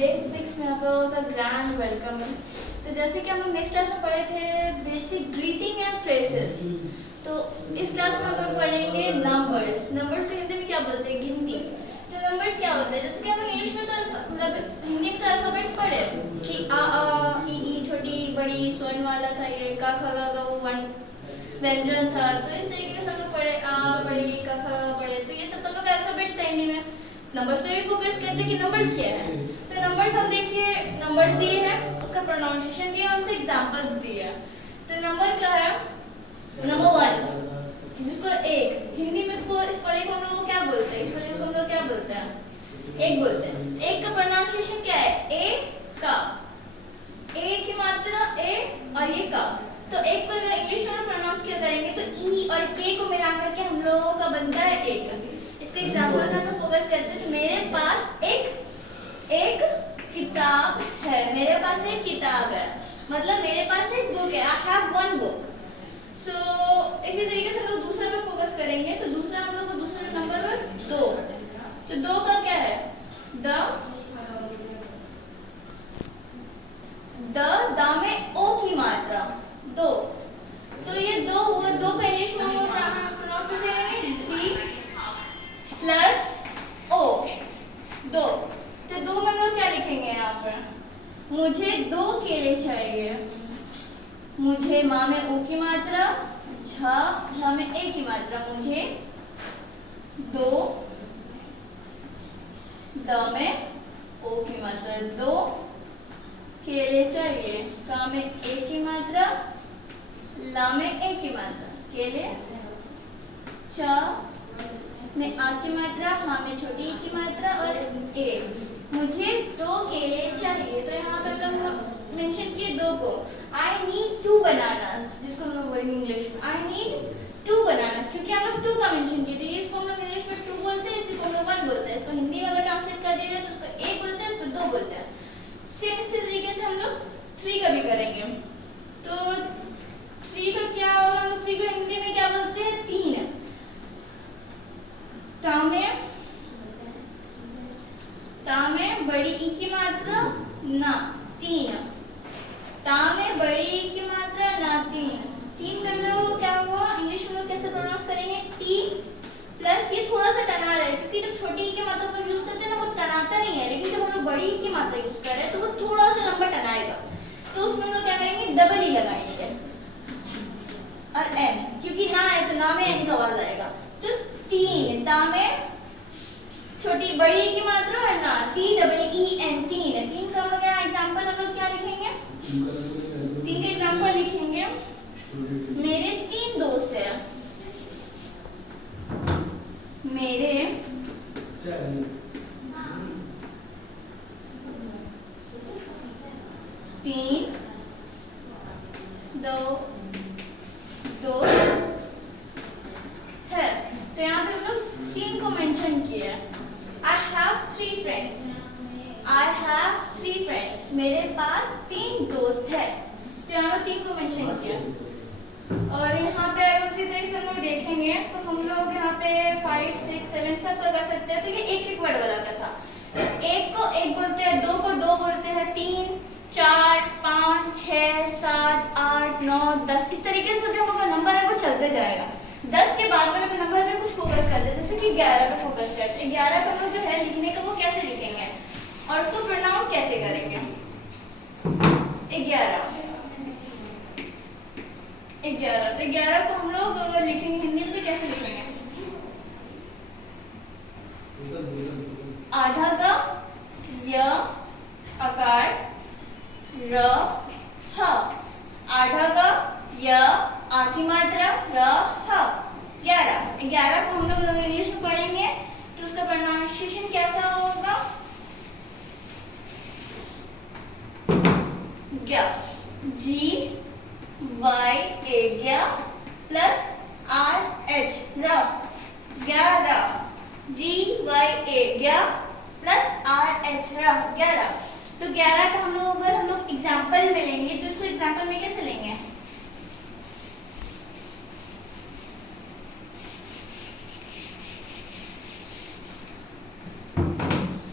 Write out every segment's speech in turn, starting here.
Day 6 में आप लोगों का ग्रैंड वेलकम है। तो जैसे कि हम लोग नेक्स्ट क्लास में पढ़े थे बेसिक ग्रीटिंग एंड फ्रेजेस, तो इस क्लास में हम लोग पढ़ेंगे नंबर्स। नंबर्स को हिंदी में क्या बोलते हैं? गिनती। तो नंबर्स क्या होते हैं? जैसे कि हम इंग्लिश में तो मतलब हिंदी में तो अल्फाबेट्स पढ़े कि आ ई छोटी बड़ी स्वर्ण वाला था, ये का ख ग घ वो वन व्यंजन था। तो इस तरीके से हम लोग पढ़े आ पढ़े क ख पढ़े, तो ये सब तो लोग अल्फाबेट्स थे हिंदी में। नंबर्स पे भी फोकस करते हैं कि नंबर्स क्या है। तो नंबर्स हम देखिए, नंबर्स दिए हैं, उसका प्रोनाउंसिएशन दिया और उसके एग्जांपल्स दिए हैं। तो नंबर क्या है? नंबर 1, जिसको एक हिंदी में इसको इस वाले को हम लोग क्या बोलते हैं? इस वाले को हम लोग क्या बोलते हैं? एक बोलते हैं। एक का प्रोनाउंसिएशन क्या है? ए का। ए की मात्रा ए और ये का। तो एक को जो इंग्लिश में प्रोनाउंस किया करेंगे तो ई और के को मिला करके हम लोगों का बनता है एक। इसके एग्जांपल में हम फोकस करते हैं कि मेरे पास एक किताब है। मेरे पास एक किताब है मतलब मेरे पास एक बुक है। I have one book. So इसी तरीके से हम लोग दूसरे पे फोकस करेंगे। तो दूसरा हम लोग को दूसरा नंबर पर 2। तो 2 का क्या है? द में ओ की मात्रा 2। तो ये 2 हुआ। 2 का इंग्लिश में हम प्रोनाउंस कैसे करेंगे? D plus O 2। तो 2 में हम लोग क्या लिखेंगे यहाँ पर? मुझे 2 केले चाहिए। मुझे माँ में ओ की मात्रा, झ में ए की मात्रा। मुझे 2 द में ओ की मात्रा 2 केले चाहिए। का में ए की मात्रा, ला में ए की मात्रा केले। च में आ की मात्रा, हा में छोटी ई की मात्रा और ए। मुझे 2 केले चाहिए। तो यहाँ पे हम लोग मेंशन किए 2 को। आई नीड 2 बनानास, जिसको हम लोग बोलेंगे इंग्लिश में आई नीड 2 बनानास, क्योंकि हम लोग 2 का मेंशन किए थे। इसको हम लोग इंग्लिश में 2 बोलते हैं, इसको हम लोग 1 बोलते हैं। इसको हिंदी में अगर ट्रांसलेट कर दिया जाए तो इसको 1 बोलते हैं, इसको 2 बोलते हैं। सेम इसी तरीके से हम लोग 3 का भी करेंगे। तो 3 का क्या होगा? हम लोग 3 को हिंदी में क्या बोलते हैं? 3। ता में बड़ी ई की मात्रा ना 3। ता में बड़ी ई की मात्रा ना 3 करना हो क्या हुआ? इंग्लिश में लोग कैसे प्रोनाउंस करेंगे? टी प्लस ये थोड़ा सा टना रहा है, क्योंकि जब छोटी ई की मात्रा हम लोग यूज करते हैं ना वो टनाता नहीं है, लेकिन जब हम लोग बड़ी ई की मात्रा यूज कर रहे हैं तो वो थोड़ा सा लंबा टनाएगा। तो उसमें हम लोग क्या करेंगे? डबल ई लगाएंगे और एन, क्योंकि ना है तो ना में एन का आवाज आएगा। तो 3 ता में छोटी बड़ी की मात्रा और ना टी डबल ई एन 3 का हम लोग यहाँ एग्जांपल हम लोग क्या लिखेंगे? 3 के एग्जांपल लिखेंगे। मेरे 3 दोस्त हैं। मेरे 3 दोस्त है। तो यहाँ पे हम लोग 3 को मेंशन किया है। I have 3 friends. I have 3 friends. मेरे पास 3 दोस्त है। तो यहाँ पर 3 को मेंशन किया। और यहाँ पे उसी तरीके से हम लोग देखेंगे तो हम लोग यहाँ पे 5, 6, 7 सब का कर सकते हैं। तो ये एक वर्ड वाला का था। तो 1 को 1 बोलते हैं, 2 को 2 बोलते हैं, 3, 4, 5, 6, 7, 8, 9, 10 इस तरीके से जो हम लोग का नंबर है वो चलते जाएगा। 10 के बाद वाले नंबर पे कुछ फोकस करते हैं, जैसे कि 11 पे फोकस करते हैं। 11 पे हम लोग जो है लिखने का वो कैसे लिखेंगे और उसको प्रोनाउंस कैसे करेंगे? 11 तो 11 को हम लोग अगर लिखेंगे हिंदी में तो कैसे लिखेंगे? आधा का य आकार र ह, आधा का य आ की मात्रा र ह 11 को हम लोग इंग्लिश में पढ़ेंगे तो उसका प्रोनाउंसिएशन कैसा होगा? G Y A plus R H र 11 G Y A plus R H र 11। तो 11 का हम लोग एग्जाम्पल में लेंगे तो इसको एग्जाम्पल में कैसे लेंगे?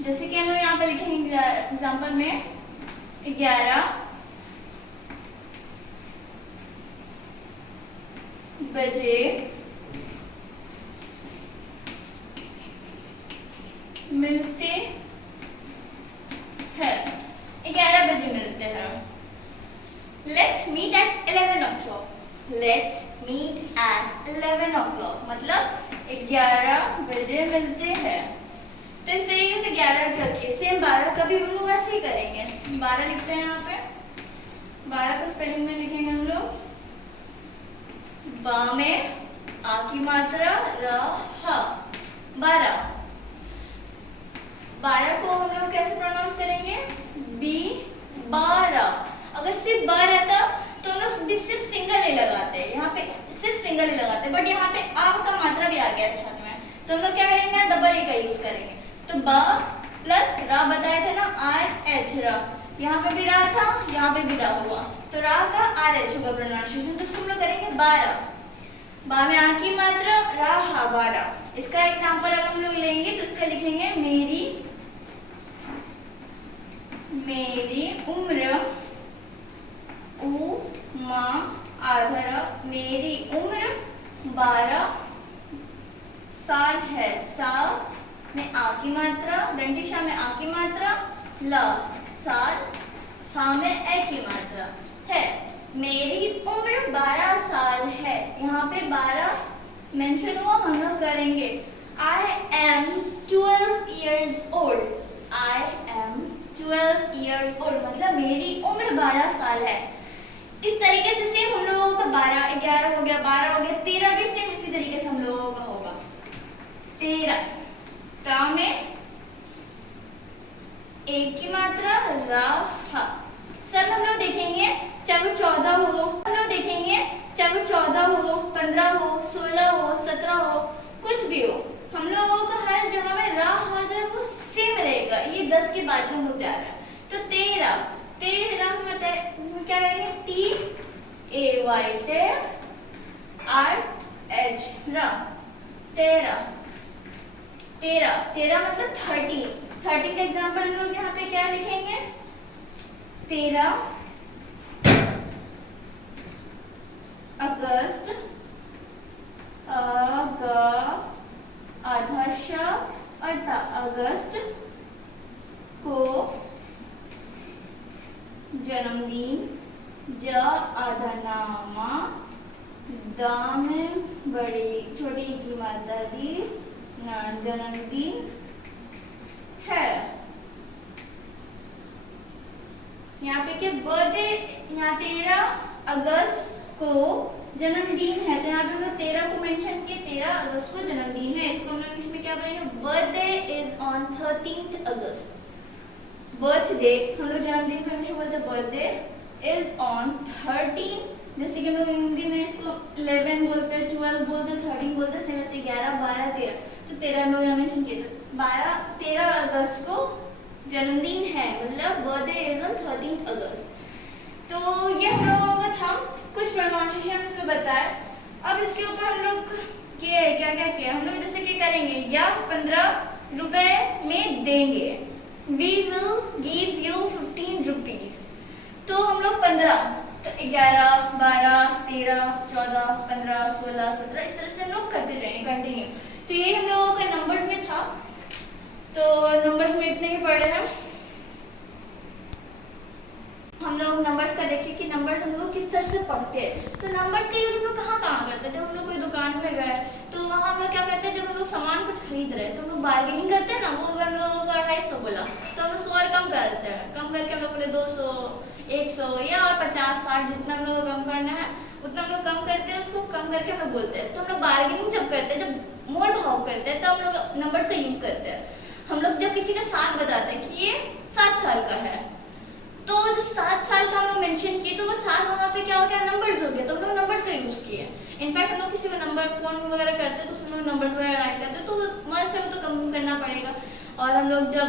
जैसे कि हम लोग यहाँ पे लिखेंगे एग्जाम्पल में 11 बजे मिलते हैं, 11 बजे मिलते हैं। Let's meet at 11 o'clock। Let's meet at 11 o'clock मतलब 11 बजे मिलते हैं। तो इस तरीके से 11 करके सेम 12 का भी हम लोग ऐसे ही करेंगे। 12 लिखते हैं यहाँ पे, 12 को स्पेलिंग में लिखेंगे हम लोग बा में आ की मात्रा र ह 12। 12 को हम लोग कैसे प्रोनाउंस करेंगे? बी 12। अगर सिर्फ ब रहता तो हम लोग भी सिर्फ सिंगल ही लगाते हैं, यहाँ पे सिर्फ सिंगल ही लगाते हैं, बट यहाँ पे आ का मात्रा भी आ गया साथ में, तो हम लोग क्या करेंगे? डबल ई का यूज करेंगे। तो ब प्लस रा बताए थे ना, आर एच रा, यहाँ पे भी रा था, यहाँ पे भी रा हुआ, तो रा का आर एच होगा प्रोनाउंसिएशन, तो इसको हम लोग करेंगे 12। बा में आ की मात्रा रा हा 12। इसका एग्जांपल अगर हम लोग लेंगे तो इसका लिखेंगे मेरी उम्र उ मा आधारा, मेरी उम्र 12 साल है। सा में आ की मात्रा, दंडिशा में आ की मात्रा, ल साल, हा में ए की मात्रा है। मेरी उम्र 12 साल है, यहाँ पे 12 मेंशन हुआ, हम लोग करेंगे I am 12 years old। I am 12 years old मतलब मेरी उम्र 12 साल है। इस तरीके से सेम हम लोगों का 12, 11 हो गया, 12 हो गया, 13 भी सेम इसी तरीके से हम लोगों का होगा। 13 ता में एक की मात्रा रा हा। सब हम लोग देखेंगे चाहे वो 14 हो, हम लोग देखेंगे चाहे वो 14 हो, 15 हो, 16 हो, 17 हो, कुछ भी हो, हम लोगों का हर जगह में रा हा जो है वो सेम रहेगा। ये 10 के बाद जो हम लोग जा रहे हैं, तो 13 मतलब क्या करेंगे? टी ए वाई टे आर एच रा, 13 मतलब 30 का एग्जाम्पल हम लोग यहाँ पे क्या लिखेंगे? 13 अगस्त अगस्त को जन्मदिन, ज आधा नामा, द में बड़ी छोटी की मात्रा दी ना, जन्मदिन है। यहाँ पे क्या बर्थडे, यहाँ 13 अगस्त को जन्मदिन है, तो यहाँ पे हम लोग 13 को मेंशन किए, 13 अगस्त को जन्मदिन है। इसको हम लोग इंग्लिश में क्या बोलेंगे? Birthday is on 13th August. Birthday हम लोग जन्मदिन को इंग्लिश में बोलते हैं बर्थडे इज ऑन 13, जैसे कि हम लोग हिंदी में इसको 11 बोलते हैं, 12 बोलते हैं, 13 बोलते हैं, सेम ऐसे 11 12 13, तो 13 हम लोग यहाँ मेंशन किए। 13 अगस्त को जन्मदिन है मतलब बर्थडे इज ऑन 13th अगस्त। तो ये हम लोगों का था, कुछ प्रोनाउंसिएशन इसमें बताया। अब इसके ऊपर हम लोग क्या क्या किया, हम लोग जैसे कि करेंगे या 15 रुपए में देंगे, we will give you 15 rupees. तो हम लोग 15, तो 11 12 13 14 15 16 17 इस तरह से हम लोग करते रहेंगे कंटिन्यू। तो ये हम लोगों का नंबर्स में था, तो नंबर्स में इतने ही पढ़े हैं। हम लोग नंबर्स का देखिए कि नंबर्स हम लोग किस तरह से पढ़ते हैं। तो नंबर्स का यूज हम लोग कहाँ करते हैं? जब हम लोग कोई दुकान में गए तो वहाँ हम लोग क्या करते हैं, जब हम लोग सामान कुछ खरीद रहे हैं तो हम लोग बार्गेनिंग करते हैं ना, वो अगर हम लोगों को 250 बोला तो हम उसको और कम कर देते हैं, कम करके हम लोग बोले 200 100 या 50 60 जितना हम लोग कम करना है उतना हम लोग कम करते हैं, उसको कम करके हम लोग बोलते हैं। तो हम लोग बार्गेनिंग जब करते हैं, जब मोल भाव करते हैं, तो हम लोग नंबर्स का यूज करते हैं। हम लोग जब किसी का साल बताते हैं कि ये 7 साल का है, तो जो 7 साल का हम लोग मेंशन किए, तो वो 7 वहाँ पे क्या हो गया? नंबर्स हो गया, तो हम लोग नंबर्स का यूज किए। इनफैक्ट हम लोग किसी को नंबर फोन वगैरह करते हैं तो उसमें हम लोग नंबर्स वगैरह ऐड करते हैं, तो मस्ट है वो तो कम करना पड़ेगा। और हम लोग जब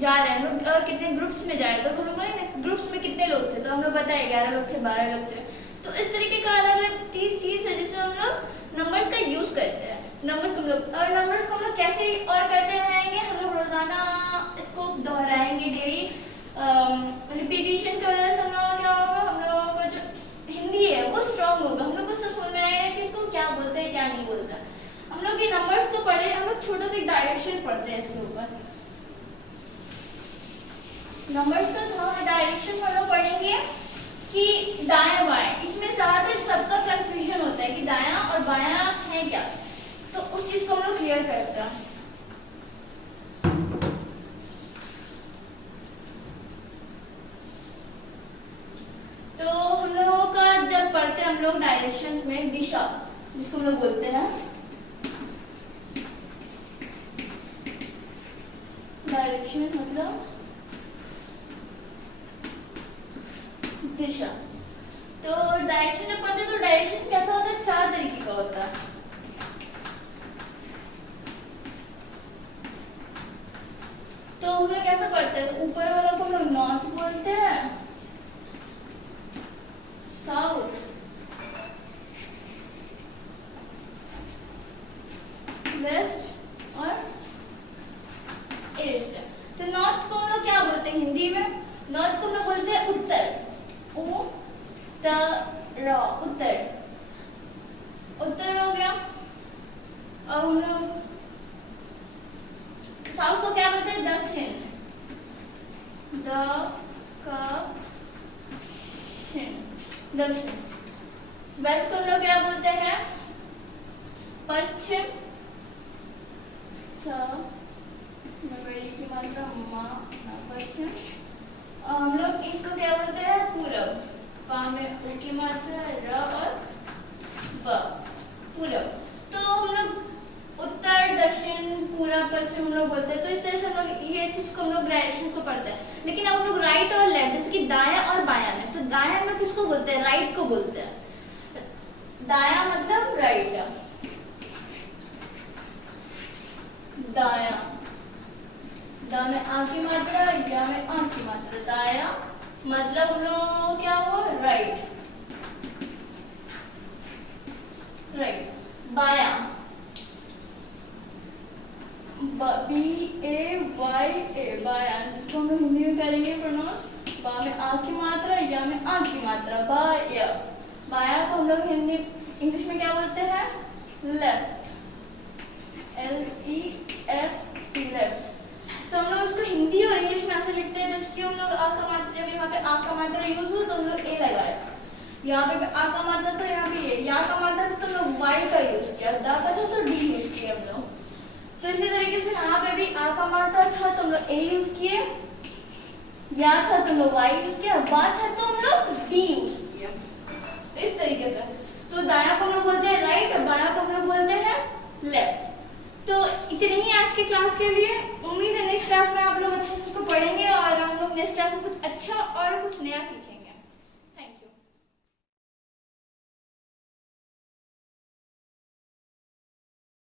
जा रहे हैं, लोग और कितने ग्रुप्स में जा रहे हैं, तो हम लोग बोले ग्रुप्स में कितने लोग थे, तो हम लोग बताए 11 लोग थे, 12 लोग थे। तो इस तरीके का अलग अलग चीज है जिसमें हम लोग नंबर्स का यूज करते हैं। नंबर्स को हम लोग कैसे और करते रहेंगे, हम लोग रोजाना इसको दोहराएंगे। क्या नहीं बोलता। हम लोग ये नंबर्स तो पढ़े, हम लोग छोटा सा एक डायरेक्शन पढ़ते हैं इसके ऊपर। नंबर्स तो था, डायरेक्शन हम लोग पढ़ेंगे कि दायां बायां, इसमें ज्यादातर सबका कंफ्यूजन होता है कि दायां और बायां है क्या, तो उस चीज को हम लोग क्लियर करते हैं। तो हम लोगों का जब पढ़ते हैं हम लोग डायरेक्शंस में दिशा, जिसको हम लोग बोलते हैं डायरेक्शन मतलब दिशा। तो डायरेक्शन में पढ़ते तो डायरेक्शन कैसा होता है, 4 तरीके का होता है। तो हम लोग कैसा पढ़ते हैं, ऊपर वाला को हम लोग नॉर्थ बोलते हैं, साउथ, वेस्ट और ईस्ट। तो नॉर्थ को हम लोग क्या बोलते हैं हिंदी में, नॉर्थ को हम लोग बोलते हैं उत्तर, उत्तर, उत्तर हो गया। अब हम लोग साउथ को क्या बोलते हैं, दक्षिण, दक्षिण। वेस्ट को हम लोग क्या बोलते हैं, पश्चिम, की मात्रा पश्चिम। हम लोग इसको क्या बोलते हैं, पूरब, पा में उ की मात्रा, र और ब, पूरब। तो हम लोग उत्तर, दक्षिण, पूरब, पश्चिम हम लोग बोलते हैं। तो इस तरह से हम लोग ये चीज को हम लोग डायरेक्शन को पढ़ते हैं। लेकिन अब हम लोग राइट और लेफ्ट, जैसे कि दायां और बायां में, तो दायां में किसको बोलते हैं, राइट को बोलते हैं। दायां मतलब राइट, दायां, दा में आ की मात्रा, या में आ की मात्रा, दायां मतलब हम लोग क्या हुआ, राइट, राइट। बायां, BAYA, बायां, जिसको हम लोग हिंदी में करेंगे प्रोनाउंस, बा में आ की मात्रा, या में आ की मात्रा, बाया। बाया को हम लोग हिंदी इंग्लिश में क्या बोलते हैं, लेफ्ट, LEFT, लेफ्ट। तो हम लोग उसको हिंदी और इंग्लिश में ऐसे लिखते हैं, जैसे कि हम लोग आ का मात्रा, जब यहाँ पे आ का मात्रा यूज हो तो हम लोग ए लगाया, यहाँ पे आ का मात्रा तो यहाँ भी ए, या का मात्रा तो हम लोग वाई का यूज किया, दा का था तो डी यूज किया हम लोग। तो इसी तरीके से यहाँ पे भी आ का मात्रा था तो हम लोग ए यूज किए, या था तो हम लोग वाई यूज किया, बा था तो हम लोग डी यूज किया, इस तरीके से। तो दायां को हम लोग बोलते हैं राइट और बायां को हम लोग बोलते हैं लेफ्ट। तो इतने ही आज के क्लास के लिए। उम्मीद है नेक्स्ट क्लास में आप लोग अच्छे से इसको पढ़ेंगे और हम लोग नेक्स्ट क्लास में कुछ अच्छा और कुछ नया सीखेंगे।